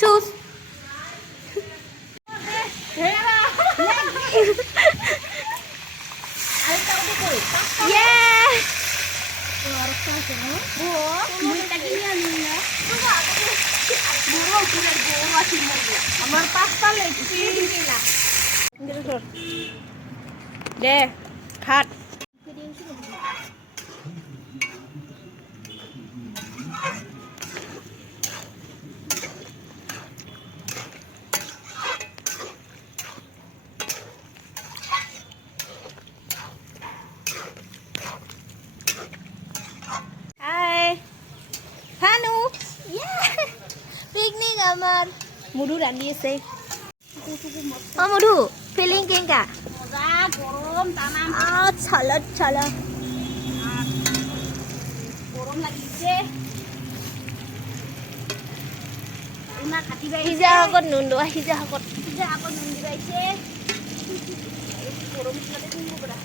choose আমার 5টা লেগছি দে খাট হাই হানু পিকনিক আমার মধু রান্ধি আছে অ মধু ফিলিং কেঙ্কা মজা গরম টানাম চালত চালত গরম লাগিছে ইনা কাটি বাই সিজা আগত নুন দোৱা সিজা আগত সিজা আগত নুন দিবাইছে গৰম চলে তুমি বড়া